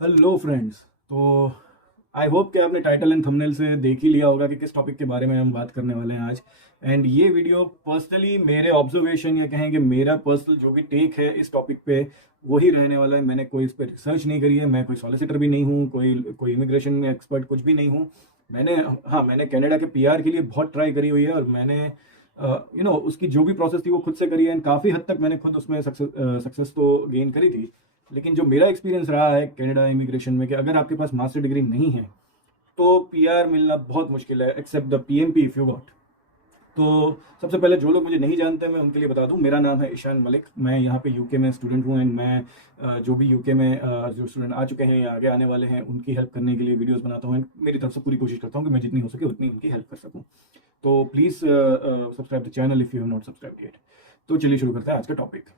Hello friends. तो I hope कि आपने टाइटल एंड थंबनेल से देख ही लिया होगा कि किस टॉपिक के बारे में हम बात करने वाले हैं आज। एंड ये वीडियो पर्सनली मेरे ऑब्जर्वेशन या कहें कि मेरा पर्सनल जो भी टेक है इस टॉपिक पे वही रहने वाला है। मैंने कोई इस पर रिसर्च नहीं करी है, मैं कोई सॉलिसिटर भी नहीं हूँ, कोई कोई इमिग्रेशन एक्सपर्ट कुछ भी नहीं हूँ। मैंने कनाडा के पीआर के लिए बहुत ट्राई करी हुई है और मैंने उसकी जो भी प्रोसेस थी वो खुद से करी है एंड काफ़ी हद तक मैंने खुद उसमें सक्सेस तो गेन करी थी। लेकिन जो मेरा एक्सपीरियंस रहा है कनाडा इमिग्रेशन में कि अगर आपके पास मास्टर डिग्री नहीं है तो पीआर मिलना बहुत मुश्किल है, except the PMP if you got. तो सबसे पहले जो लोग मुझे नहीं जानते मैं उनके लिए बता दूं, मेरा नाम है ईशान मलिक। मैं यहाँ पे यूके में स्टूडेंट हूँ एंड मैं जो भी यूके में जो स्टूडेंट आ चुके हैं या आगे आने वाले हैं उनकी हेल्प करने के लिए वीडियोस बनाता हूँ एंड मेरी तरफ से पूरी कोशिश करता हूँ कि मैं जितनी हो सके उतनी उनकी हेल्प कर सकूँ। तो please subscribe the channel if you have not subscribe yet. तो चलिए शुरू करते हैं आज का टॉपिक।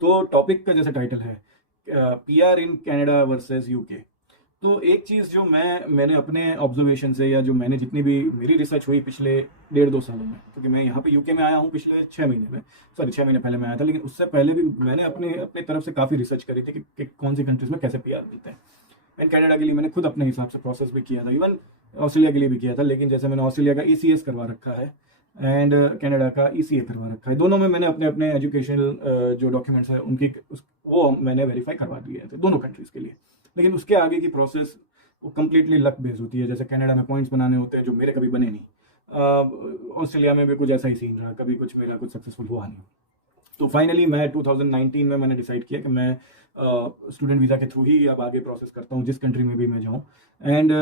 तो टॉपिक का जैसा टाइटल है PR in Canada versus UK. तो एक चीज़ जो मैंने अपने ऑब्जर्वेशन से या जो मैंने जितनी भी मेरी रिसर्च हुई पिछले 1.5-2 सालों में, क्योंकि मैं यहाँ पे यूके में आया हूँ पिछले 6 महीने में, सॉरी 6 महीने पहले मैं आया था, लेकिन उससे पहले भी मैंने अपने अपने तरफ से काफ़ी रिसर्च करी थी कि कौन सी कंट्रीज़ में कैसे पीआर मिलते हैं। एंड कनाडा के लिए मैंने खुद अपने हिसाब से प्रोसेस भी किया था, इवन ऑस्ट्रेलिया के लिए भी किया था, लेकिन जैसे मैंने ऑस्ट्रेलिया का ईसीएस करवा रखा है एंड कनाडा का ईसीए करवा रखा है, दोनों में मैंने अपने अपने एजुकेशनल जो डॉक्यूमेंट्स हैं वो मैंने वेरीफाई करवा दिए थे दोनों कंट्रीज़ के लिए। लेकिन उसके आगे की प्रोसेस वो कम्प्लीटली लक बेस्ड होती है। जैसे कनाडा में पॉइंट्स बनाने होते हैं जो मेरे कभी बने नहीं, ऑस्ट्रेलिया में भी कुछ ऐसा ही सीन रहा, कभी कुछ मेरा कुछ सक्सेसफुल हुआ नहीं। तो फाइनली मैं 2019 में मैंने डिसाइड किया कि मैं स्टूडेंट वीज़ा के थ्रू ही अब आगे प्रोसेस करता हूँ जिस कंट्री में भी मैं जाऊँ। एंड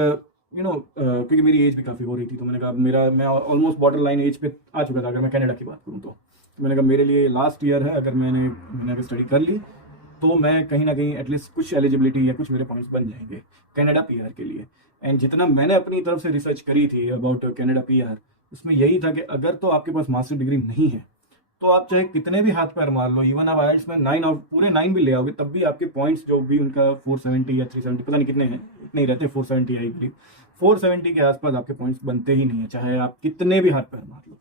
क्योंकि मेरी एज भी काफ़ी हो रही थी, तो मैंने कहा मैं ऑलमोस्ट बॉर्डर लाइन एज पे आ चुका था अगर मैं कनाडा की बात करूँ तो। मैंने कहा मेरे लिए लास्ट ईयर है, अगर मैंने अगर स्टडी कर ली तो मैं कहीं ना कहीं एटलीस्ट कुछ एलिजिबिलिटी या कुछ मेरे पॉइंट्स बन जाएंगे कनाडा पीआर के लिए। एंड जितना मैंने अपनी तरफ से रिसर्च करी थी अबाउट कनाडा पीआर, उसमें यही था कि अगर तो आपके पास मास्टर डिग्री नहीं है तो आप चाहे कितने भी हाथ पैर मार लो, इवन आप आइल्स में 9 आउट पूरे 9 भी ले आओगे तब भी आपके पॉइंट्स जो भी उनका 470 या 370 पता नहीं कितने हैं, इतने ही रहते, 470 आई बिलीव, 470 के आसपास आपके पॉइंट्स बनते ही नहीं है चाहे आप कितने भी हाथ पैर मार लो।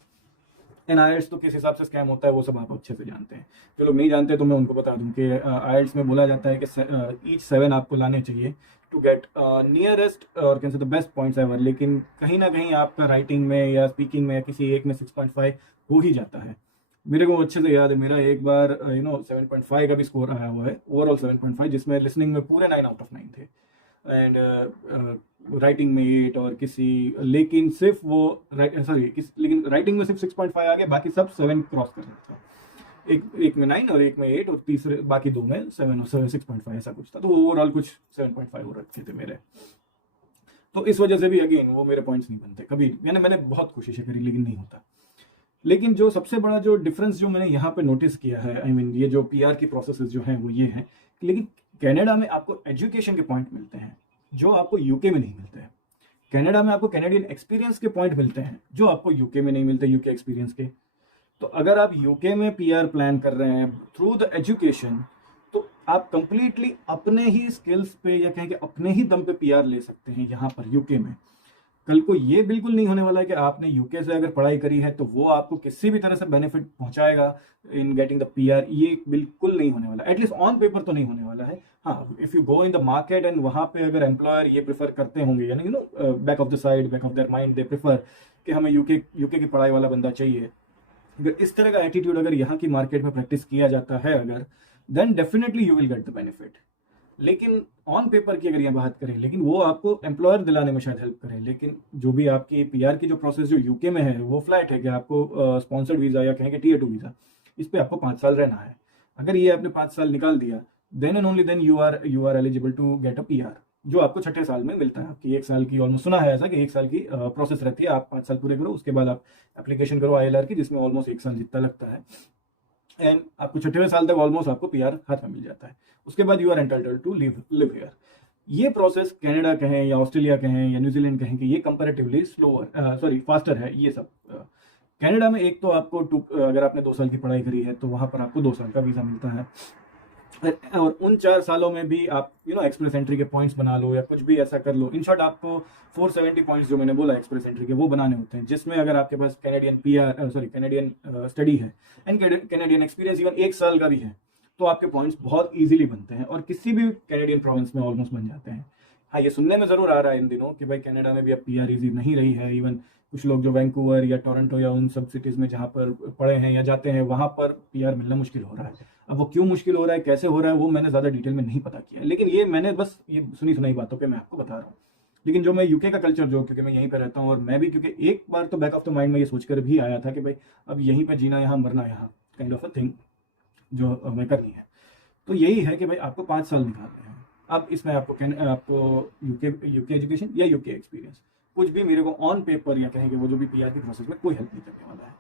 एंड आइल्स तो किस हिसाब से स्कैम होता है वो सब आप अच्छे से जानते हैं। जो लोग नहीं जानते तो मैं उनको बता दूं कि आइल्स में बोला जाता है कि ईच 7 आपको लाने चाहिए टू गेट नियरेस्ट और can say the best points ever. लेकिन कहीं ना कहीं आपका राइटिंग में या स्पीकिंग में या किसी एक में 6.5 हो ही जाता है। मेरे को अच्छे से याद है मेरा एक बार 7.5 का भी स्कोर आया हुआ है, ओवरऑल 7.5, जिसमें लिसनिंग में पूरे 9 आउट ऑफ 9 थे एंड राइटिंग में 8 और किसी, लेकिन सिर्फ वो लेकिन राइटिंग में सिर्फ 6.5 आ गया, बाकी सब 7 क्रॉस कर रहा था। एक में 9 और एक में 8 और तीसरे बाकी दो में 7 और 6.5 ऐसा कुछ था। तो ओवरऑल कुछ 7.5 हो रखे थे मेरे। तो इस वजह से भी अगेन वो मेरे पॉइंट्स नहीं बनते कभी। मैंने बहुत कोशिशें करी लेकिन नहीं होता। लेकिन जो सबसे बड़ा जो डिफरेंस जो मैंने यहाँ पे नोटिस किया है, ये जो पीआर की प्रोसेसेस जो हैं वो ये हैं, लेकिन कनाडा में आपको एजुकेशन के पॉइंट मिलते हैं जो आपको यूके में नहीं मिलते हैं। कनाडा में आपको कैनेडियन एक्सपीरियंस के पॉइंट मिलते हैं जो आपको यूके में नहीं मिलते, यूके एक्सपीरियंस के। तो अगर आप यूके में पीआर प्लान कर रहे हैं थ्रू द एजुकेशन, तो आप कंप्लीटली अपने ही स्किल्स पे या कहें कि अपने ही दम पे पीआर ले सकते हैं यहाँ पर यूके में। कल को ये बिल्कुल नहीं होने वाला है कि आपने यूके से अगर पढ़ाई करी है तो वो आपको किसी भी तरह से बेनिफिट पहुंचाएगा इन गेटिंग द पीआर, ये बिल्कुल नहीं होने वाला, एटलीस्ट ऑन पेपर तो नहीं होने वाला है। हाँ, if you go in the market and वहां पे अगर एम्प्लॉयर ये प्रेफर करते होंगे, यानी back of the side, back of their mind they prefer कि हमें यूके की पढ़ाई वाला बंदा चाहिए, अगर इस तरह का एटीट्यूड अगर यहाँ की मार्केट में प्रैक्टिस किया जाता है अगर, then definitely you will get the benefit. लेकिन ऑन पेपर की अगर यहाँ बात करें, लेकिन वो आपको एम्प्लॉयर दिलाने में शायद हेल्प करें, लेकिन जो भी आपकी पीआर की जो प्रोसेस जो यूके में है वो फ्लैट है कि आपको स्पॉन्सर्ड वीज़ा या कहेंगे टीयर 2 वीज़ा, इस पर आपको 5 साल रहना है। अगर ये आपने 5 साल निकाल दिया then and only then you are eligible to get a PR, जो आपको छठे साल में मिलता है। आपकी 1 साल की, ऑलमोस्ट सुना है ऐसा कि 1 साल की प्रोसेस रहती है, आप 5 साल पूरे करो उसके बाद आप एप्लीकेशन करो आईएलआर की, जिसमें ऑलमोस्ट 1 साल जितना लगता है एंड आपको छठवें साल तक ऑलमोस्ट आपको पीआर हाथ में मिल जाता है। उसके बाद you are entitled to live here. ये प्रोसेस कनाडा कहें या ऑस्ट्रेलिया कहें या न्यूजीलैंड कहें कि ये कंपैरेटिवली फास्टर है ये सब। कनाडा में एक तो आपको अगर आपने 2 साल की पढ़ाई करी है तो वहां पर आपको 2 साल का वीज़ा मिलता है, और उन 4 सालों में भी आप एक्सप्रेस एंट्री के पॉइंट्स बना लो या कुछ भी ऐसा कर लो। इन शॉर्ट आपको 470 पॉइंट्स जो मैंने बोला एक्सप्रेस एंट्री के वो बनाने होते हैं, जिसमें अगर आपके पास कैनेडियन स्टडी है एंड कैनेडियन एक्सपीरियंस इवन 1 साल का भी है, तो आपके पॉइंट्स बहुत इजीली बनते हैं और किसी भी कैनेडियन प्रोविंस में ऑलमोस्ट बन जाते हैं। हाँ, ये सुनने में ज़रूर आ रहा है इन दिनों कि भाई कनाडा में भी अब पीआर इजी नहीं रही है। इवन कुछ लोग जो वैंकूवर या टोरंटो या उन सब सिटीज़ में जहाँ पर पढ़े हैं या जाते हैं, वहाँ पर पीआर मिलना मुश्किल हो रहा है। अब वो क्यों मुश्किल हो रहा है, कैसे हो रहा है, वो मैंने ज़्यादा डिटेल में नहीं पता किया है, लेकिन ये मैंने बस ये सुनी सुनाई बातों पे मैं आपको बता रहा हूँ। लेकिन जो मैं यूके का कल्चर, जो क्योंकि मैं यहीं पे रहता हूँ और मैं भी क्योंकि एक बार तो बैक ऑफ द माइंड में ये सोचकर भी आया था कि भाई अब यहीं पे जीना यहाँ मरना यहाँ, काइंड ऑफ अ थिंग जो हमें करनी है। तो यही है कि भाई आपको 5 साल निकालने हैं। अब इसमें आपको यूके यूके एजुकेशन या यूके एक्सपीरियंस कुछ भी मेरे को ऑन पेपर या कहेंगे वो जो भी पीआर की प्रोसेस में कोई हेल्प नहीं करने वाला है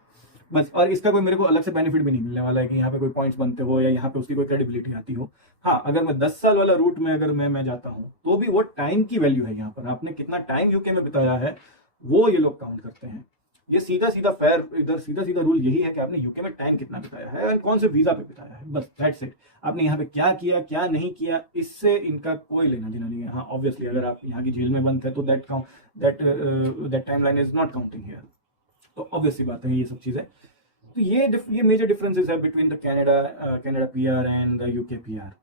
बस। और इसका कोई मेरे को अलग से बेनिफिट भी नहीं मिलने वाला है कि यहाँ पे कोई पॉइंट्स बनते हो या यहाँ पे उसकी कोई क्रेडिबिलिटी आती हो। हाँ, अगर मैं 10 साल वाला रूट में अगर मैं जाता हूँ तो भी वो टाइम की वैल्यू है। यहाँ पर आपने कितना टाइम यूके में बिताया है वो ये लोग काउंट करते हैं। ये सीधा सीधा फेयर, इधर सीधा सीधा रूल यही है कि आपने यूके में टाइम कितना बिताया है और कौन से वीजा पे बिताया है, बस दैट्स इट। आपने यहाँ पे क्या किया क्या नहीं किया इससे इनका कोई लेना देना नहीं है। हाँ, ऑब्वियसली अगर आप यहाँ की जेल में बंद थे तो that time line is not counting here. तो ऑब्वियसली बात है ये सब चीजें। तो ये मेजर डिफरेंसेस है between the Canada PR and the UK PR.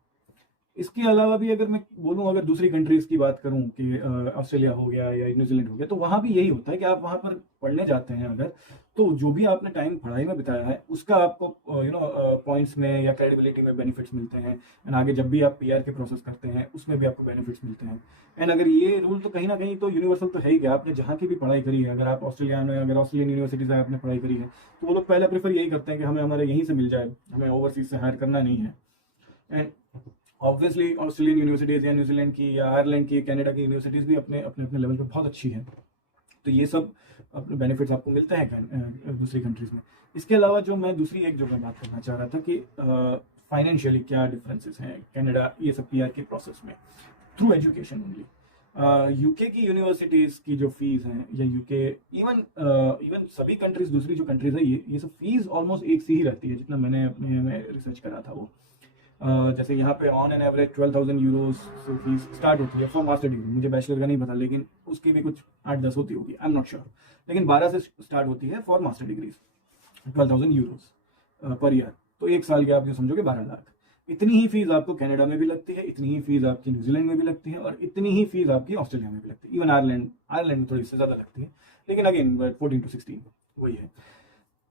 इसके अलावा भी अगर मैं बोलूँ, अगर दूसरी कंट्रीज की बात करूँ कि ऑस्ट्रेलिया हो गया या न्यूजीलैंड हो गया, तो वहाँ भी यही होता है कि आप वहाँ पर पढ़ने जाते हैं अगर, तो जो भी आपने टाइम पढ़ाई में बिताया है उसका आपको पॉइंट्स में या क्रेडिबिलिटी में बेनिफिट्स मिलते हैं। एंड आगे जब भी आप पीआर के प्रोसेस करते हैं उसमें भी आपको बेनिफिट्स मिलते हैं। एंड अगर ये रूल तो कहीं ना कहीं तो यूनिवर्सल तो है ही कि आपने जहाँ की भी पढ़ाई करी है, अगर आप ऑस्ट्रेलिया में अगर ऑस्ट्रेलियन यूनिवर्सिटी से आपने पढ़ाई करी है तो वो लोग पहले प्रेफर यही करते हैं कि हमें हमारे यहीं से मिल जाए, हमें ओवरसीज से हायर करना नहीं है। एंड ऑब्वियसली ऑस्ट्रेलियन यूनिवर्सिटीज़ या न्यूजीलैंड की या आयरलैंड की, कनाडा की यूनिवर्सिटीज़ भी अपने अपने अपने लेवल पे बहुत अच्छी है। तो ये सब अपने बेनिफिट्स आपको मिलते हैं दूसरी कंट्रीज़ में। इसके अलावा जो मैं दूसरी एक जो मैं बात करना चाह रहा था कि फाइनेंशियली क्या डिफरेंसेस हैं कनाडा ये सब पीआर के प्रोसेस में थ्रू एजुकेशन ओनली। यूके की यूनिवर्सिटीज़ की जो फीस हैं या यूके इवन सभी कंट्रीज, दूसरी जो कंट्रीज है ये सब फीस ऑलमोस्ट एक सी ही रहती है, जितना मैंने अपने में रिसर्च करा था वो। जैसे यहाँ पे ऑन एन एवरेज 12,000 यूरोज से फीस स्टार्ट होती है फॉर मास्टर डिग्री। मुझे बैचलर का नहीं पता, लेकिन उसकी भी कुछ 8-10 होती होगी, आई एम नॉट श्योर, लेकिन 12 से स्टार्ट होती है for master degrees. 12,000 euros per year, तो एक साल के आप जो समझोगे 12 लाख। इतनी ही फीस आपको कनाडा में भी लगती है, इतनी ही फीस आपकी न्यूजीलैंड में भी लगती है और इतनी ही फीस आपकी ऑस्ट्रेलिया में भी लगती है। इवन आयरलैंड में थोड़ी इससे ज़्यादा लगती है, लेकिन अगेन 14 to 16 वही है।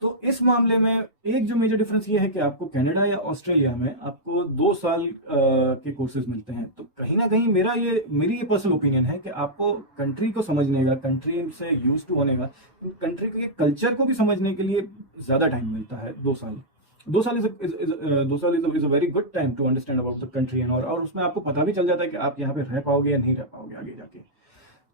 तो इस मामले में एक जो मेजर डिफरेंस ये है कि आपको कनाडा या ऑस्ट्रेलिया में आपको 2 साल के कोर्सेज मिलते हैं। तो कहीं ना कहीं मेरी ये पर्सनल ओपिनियन है कि आपको कंट्री को समझने का, कंट्री से यूज टू होने का, कंट्री के कल्चर को भी समझने के लिए ज़्यादा टाइम मिलता है। 2 साल 2 साल is a very good time to understand about the country and और उसमें आपको पता भी चल जाता है कि आप यहाँ पे रह पाओगे या नहीं रह पाओगे आगे जाके।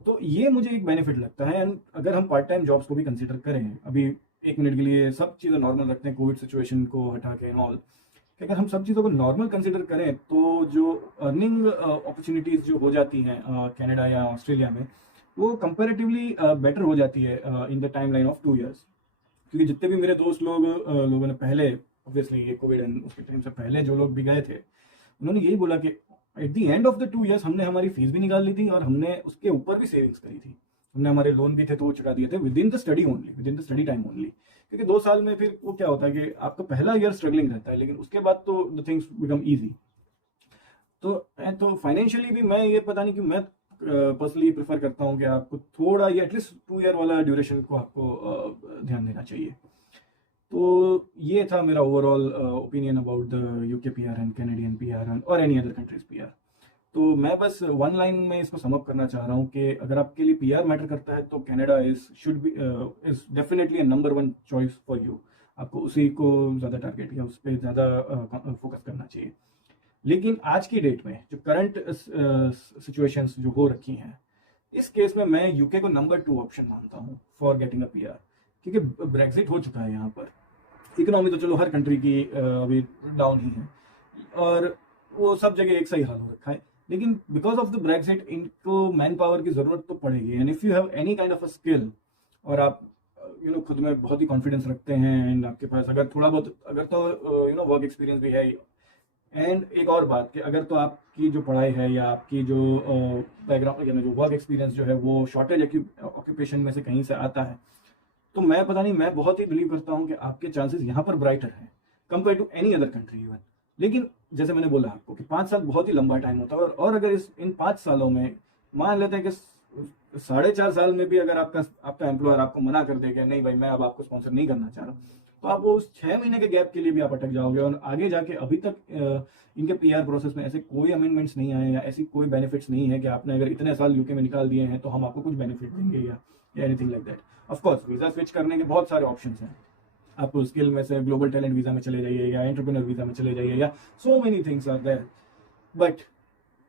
तो ये मुझे एक बेनिफिट लगता है। एंड अगर हम पार्ट टाइम जॉब्स को भी कंसिडर करें, अभी 1 मिनट के लिए सब चीज़ें नॉर्मल रखते हैं, कोविड सिचुएशन को हटा के एंड ऑल, कि अगर हम सब चीज़ों को नॉर्मल कंसिडर करें तो जो अर्निंग अपॉर्चुनिटीज़ जो हो जाती हैं कनाडा या ऑस्ट्रेलिया में, वो कंपैरेटिवली बेटर हो जाती है in the time line of 2 years। क्योंकि जितने भी मेरे दोस्त लोगों ने पहले, ऑब्वियसली ये कोविड एंड उसके टाइम से पहले जो लोग भी गए थे, उन्होंने यही बोला कि at the end of the 2 years हमने हमारी फीस भी निकाल ली थी और हमने उसके ऊपर भी सेविंग्स करी थी। हमने हमारे लोन भी थे तो वो चुका दिए थे with in the study time only. क्योंकि 2 साल में फिर वो क्या होता है कि आपका पहला ईयर स्ट्रगलिंग रहता है, लेकिन उसके बाद तो द थिंग्स बिकम ईजी। तो फाइनेंशियली भी मैं ये पता नहीं कि मैं पर्सनली प्रेफर करता हूँ कि आपको थोड़ा ये एटलीस्ट 2 year वाला ड्यूरेशन को आपको ध्यान देना चाहिए। तो ये था मेरा overall opinion about the UK PR and Canadian PR और एनी अदर कंट्रीज पीआर। तो मैं बस 1 लाइन में इसको समअप करना चाह रहा हूँ कि अगर आपके लिए पीआर मैटर करता है तो Canada is definitely number 1 choice for you. आपको उसी को ज़्यादा टारगेट या उस पर ज़्यादा फोकस करना चाहिए। लेकिन आज की डेट में जो करंट सिचुएशंस जो हो रखी हैं, इस केस में मैं यूके को नंबर 2 ऑप्शन मानता हूँ फॉर गेटिंग अ पीआर। क्योंकि ब्रेक्जिट हो चुका है यहाँ पर, इकोनॉमी तो चलो हर कंट्री की अभी डाउन ही है और वो सब जगह एक सही हाल हो रखा है, लेकिन बिकॉज ऑफ द ब्रेक्जिट इनको मैन पावर की जरूरत तो पड़ेगी। And if you have any kind of a skill और आप खुद में बहुत ही कॉन्फिडेंस रखते हैं एंड आपके पास अगर थोड़ा बहुत अगर तो वर्क एक्सपीरियंस भी है, एंड एक और बात कि अगर तो आपकी जो पढ़ाई है या आपकी जो बैकग्राउंड यानी जो वर्क एक्सपीरियंस जो है वो शॉर्टेज ऑक्यूपेशन में से कहीं से आता है, तो मैं बहुत ही बिलीव करता हूँ कि आपके चांसेस यहाँ पर ब्राइटर हैं compare to any other country even. लेकिन जैसे मैंने बोला आपको कि 5 साल बहुत ही लंबा टाइम होता है, और अगर इन 5 सालों में मान लेते हैं कि 4.5 साल में भी अगर आपका आपका एम्प्लॉयर आपको मना कर देगा, नहीं भाई मैं अब आपको स्पॉन्सर नहीं करना चाह रहा, तो आप वो उस 6 महीने के गैप के लिए भी आप अटक जाओगे, और आगे जाके अभी तक इनके पीआर प्रोसेस में ऐसे कोई अमेंडमेंट्स नहीं आए या ऐसी कोई बेनिफिट्स नहीं है कि आपने अगर इतने साल यूके में निकाल दिए हैं तो हम आपको कुछ बेनिफिट देंगे या anything like that. Of course visa switch करने के बहुत सारे ऑप्शंस हैं, आप स्किल में से ग्लोबल टैलेंट वीजा में चले जाइए या एंटरप्रेन्योर वीजा में चले जाइए, या so many things are there. But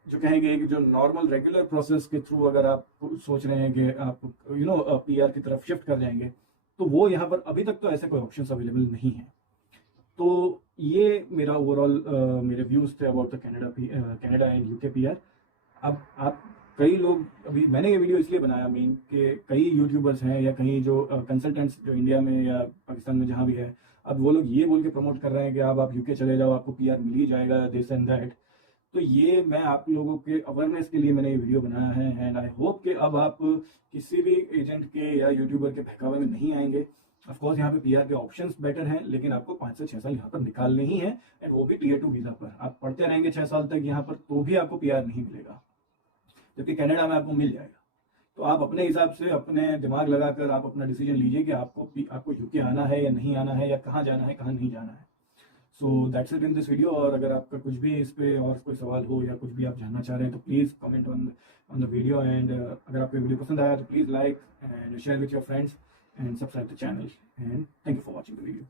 जो कहेंगे कि जो नॉर्मल रेगुलर प्रोसेस के थ्रू अगर आप सोच रहे हैं कि आप पीआर की तरफ शिफ्ट कर जाएंगे, तो वो यहाँ पर अभी तक तो ऐसे कोई ऑप्शंस अवेलेबल नहीं है। तो ये मेरा ओवरऑल मेरे व्यूज थे about the Canada and UK PR. अब आप कई लोग, अभी मैंने ये वीडियो इसलिए बनाया मेन कि कई यूट्यूबर्स हैं या कहीं जो कंसल्टेंट्स जो इंडिया में या पाकिस्तान में जहाँ भी है, अब वो लोग ये बोल के प्रमोट कर रहे हैं कि अब आप यूके चले जाओ, आपको पीआर मिल ही जाएगा, दिस एंड दैट। तो ये मैं आप लोगों के अवेयरनेस के लिए मैंने ये वीडियो बनाया है, एंड आई होप कि अब आप किसी भी एजेंट के या यूट्यूबर के बहकावे में नहीं आएंगे। ऑफकोर्स यहाँ पे पीआर के ऑप्शंस बेटर हैं, लेकिन आपको 5 से 6 साल यहाँ पर निकालने ही है, एंड वो भी टीयर 2 वीजा पर। आप पढ़ते रहेंगे 6 साल तक यहाँ पर तो भी आपको पीआर नहीं मिलेगा, जबकि कनाडा में आपको मिल जाएगा। तो आप अपने हिसाब से अपने दिमाग लगाकर आप अपना डिसीजन लीजिए कि आपको यूके आना है या नहीं आना है, या कहाँ जाना है कहाँ नहीं जाना है। So that's it in this video. और अगर आपका कुछ भी इस पे और कोई सवाल हो या कुछ भी आप जानना चाह रहे हैं तो please comment on the video, and अगर आपको वीडियो पसंद आया तो please like and share with your friends and subscribe the channel, and thank you for watching the video.